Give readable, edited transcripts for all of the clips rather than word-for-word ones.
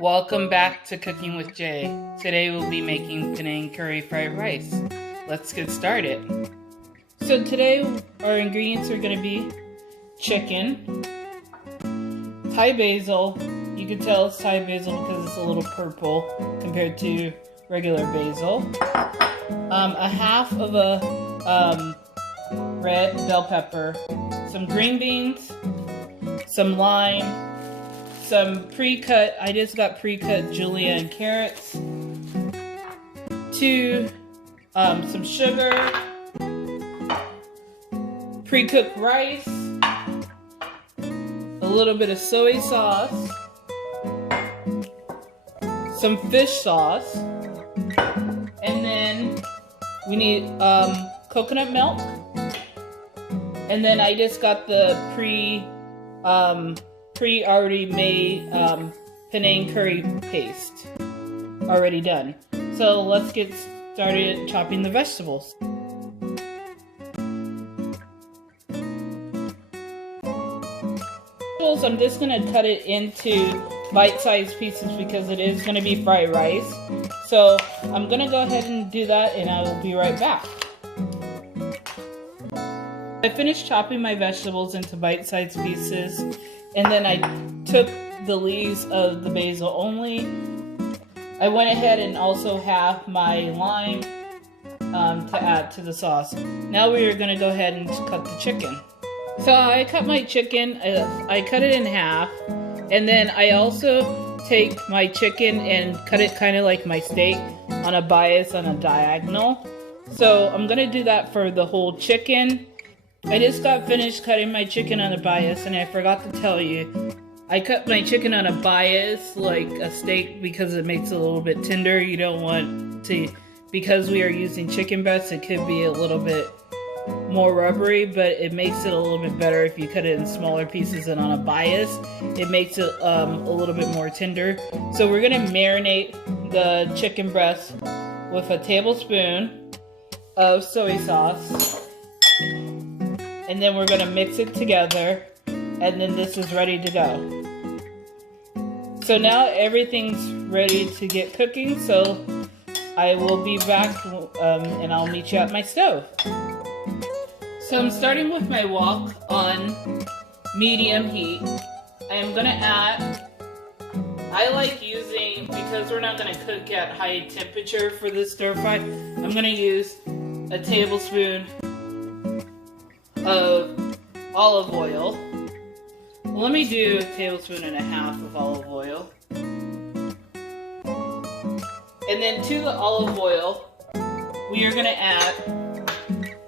Welcome back to Cooking with Jay. Today we'll be making Panang curry fried rice. Let's get started. So today our ingredients are going to be chicken, Thai basil. You can tell it's Thai basil because it's a little purple compared to regular basil. A half of a red bell pepper, some green beans, some lime, some pre-cut, I just got pre-cut julienne carrots, some sugar, pre-cooked rice, a little bit of soy sauce, some fish sauce, and then we need coconut milk, and then I just got the already made Panang curry paste already done. So let's get started chopping the vegetables. I'm just going to cut it into bite-sized pieces because it is going to be fried rice. So I'm going to go ahead and do that and I will be right back. I finished chopping my vegetables into bite-sized pieces, and then I took the leaves of the basil only. I went ahead and also have my lime to add to the sauce. Now we are going to go ahead and cut the chicken. So I cut my chicken, I cut it in half, and then I also take my chicken and cut it kind of like my steak on a bias on a diagonal. So I'm going to do that for the whole chicken. I just got finished cutting my chicken on a bias, and I forgot to tell you, I cut my chicken on a bias like a steak because it makes it a little bit tender. You don't want to, because we are using chicken breast, it could be a little bit more rubbery, but it makes it a little bit better if you cut it in smaller pieces and on a bias. It makes it a little bit more tender. So we're going to marinate the chicken breast with a tablespoon of soy sauce. And then we're going to mix it together, and then this is ready to go. So now everything's ready to get cooking, so I will be back and I'll meet you at my stove. So I'm starting with my wok on medium heat. I am going to add, I like using, because we're not going to cook at high temperature for this stir fry, I'm going to use a tablespoon of olive oil. Well, let me do a tablespoon and a half of olive oil. And then to the olive oil, we are going to add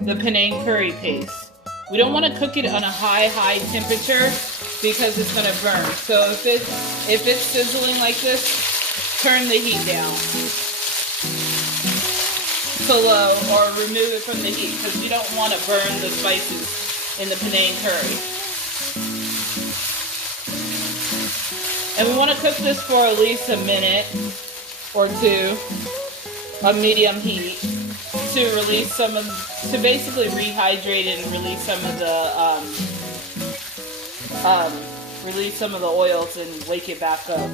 the Panang curry paste. We don't want to cook it on a high temperature because it's going to burn. So if it's sizzling like this, turn the heat down to low or remove it from the heat because you don't want to burn the spices in the Panang curry. And we want to cook this for at least a minute or two on medium heat to release to basically rehydrate it and release some of the oils and wake it back up.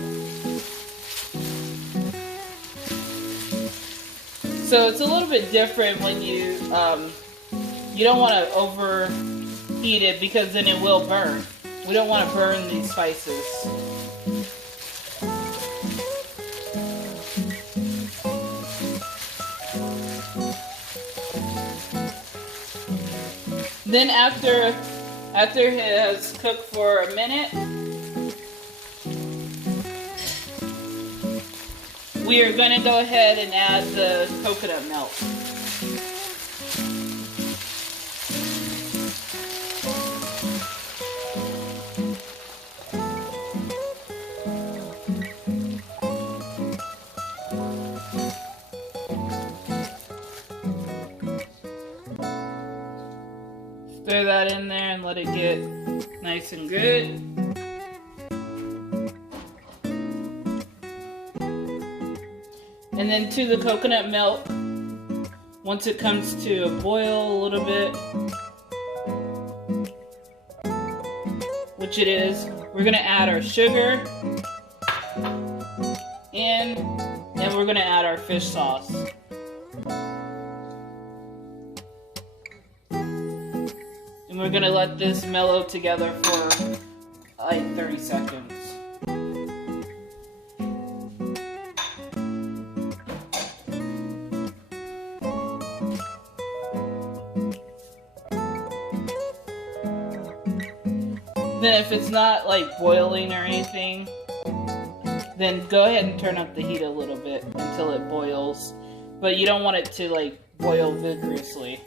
So it's a little bit different when you don't want to overheat it because then it will burn. We don't want to burn these spices. Then after it has cooked for a minute, we are going to go ahead and add the coconut milk. Stir that in there and let it get nice and good. And then to the coconut milk, once it comes to a boil a little bit, which it is, we're going to add our sugar. in, and we're gonna add our fish sauce. And we're gonna let this mellow together for like 30 seconds. Then if it's not like boiling or anything, then go ahead and turn up the heat a little bit until it boils. But you don't want it to like boil vigorously.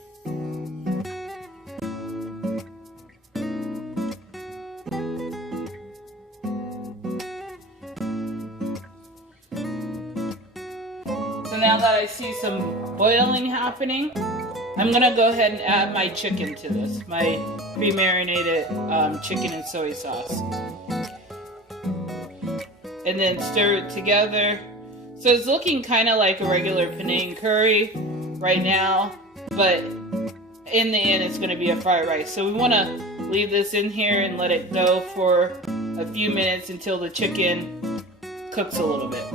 So now that I see some boiling happening, I'm gonna go ahead and add my chicken to this, my pre-marinated chicken and soy sauce. And then stir it together. So it's looking kind of like a regular Panang curry right now, but in the end it's gonna be a fried rice. So we wanna leave this in here and let it go for a few minutes until the chicken cooks a little bit.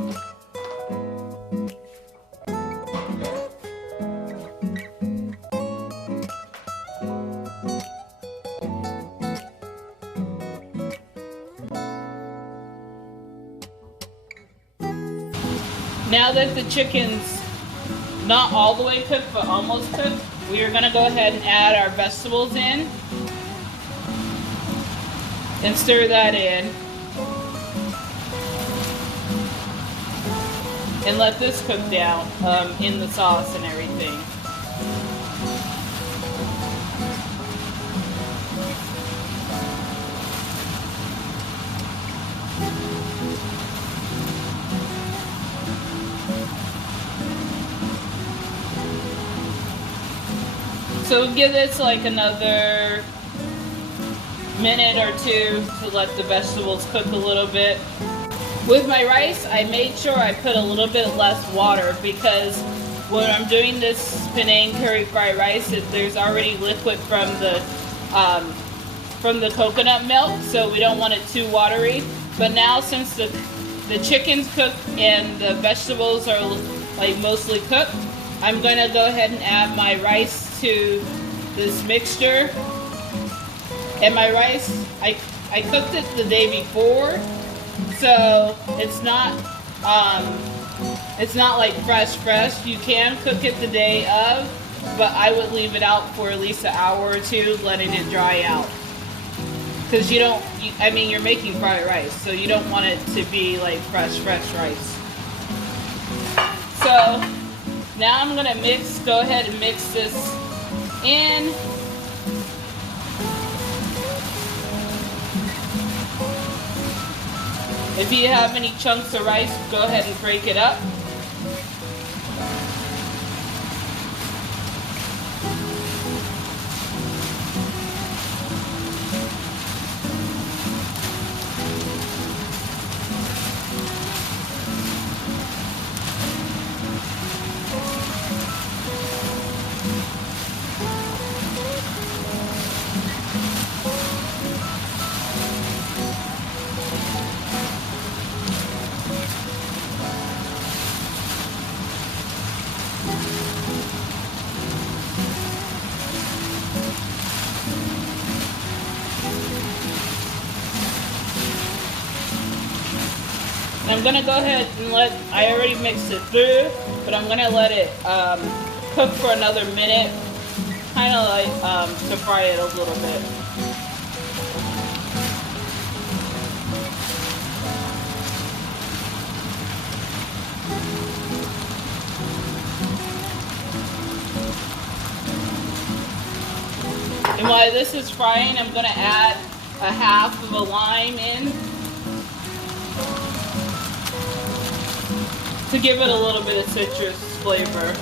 Now that the chicken's not all the way cooked, but almost cooked, we are gonna go ahead and add our vegetables in and stir that in. And let this cook down in the sauce and everything. So give this like another minute or two to let the vegetables cook a little bit. With my rice, I made sure I put a little bit less water because when I'm doing this Panang curry fried rice, there's already liquid from the coconut milk, so we don't want it too watery. But now since the chicken's cooked and the vegetables are like mostly cooked, I'm going to go ahead and add my rice to this mixture. And my rice, I cooked it the day before, so it's not like fresh. You can cook it the day of, but I would leave it out for at least an hour or two, letting it dry out. Because you're making fried rice, so you don't want it to be like fresh rice. So now I'm gonna go ahead and mix this in. If you have any chunks of rice, go ahead and break it up. I'm gonna go ahead and I already mixed it through, but I'm gonna let it cook for another minute, kind of like to fry it a little bit. And while this is frying, I'm gonna add a half of a lime in to give it a little bit of citrus flavor.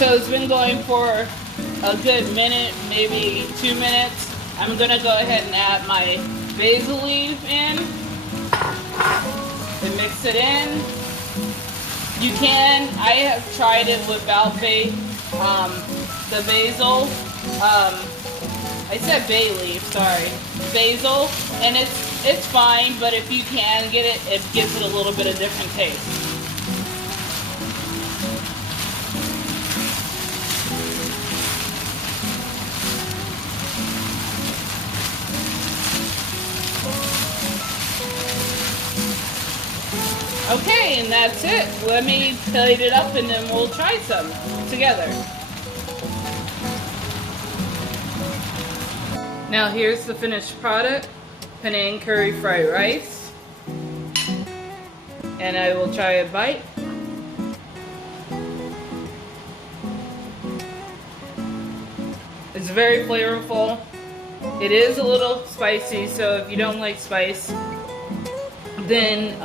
So it's been going for a good minute, maybe 2 minutes. I'm gonna go ahead and add my basil leaf in and mix it in. You can, I have tried it without the basil. I said bay leaf, sorry. Basil, and it's fine, but if you can get it, it gives it a little bit of different taste. Okay, and that's it. Let me plate it up and then we'll try some together. Now here's the finished product, Panang curry fried rice. And I will try a bite. It's very flavorful. It is a little spicy, so if you don't like spice, then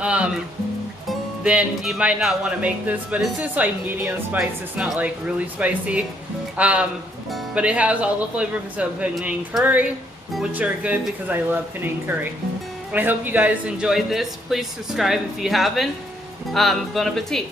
you might not want to make this, but it's just like medium spice. It's not like really spicy. But it has all the flavors of Panang curry, which are good because I love Panang curry. I hope you guys enjoyed this. Please subscribe if you haven't. Bon appetit.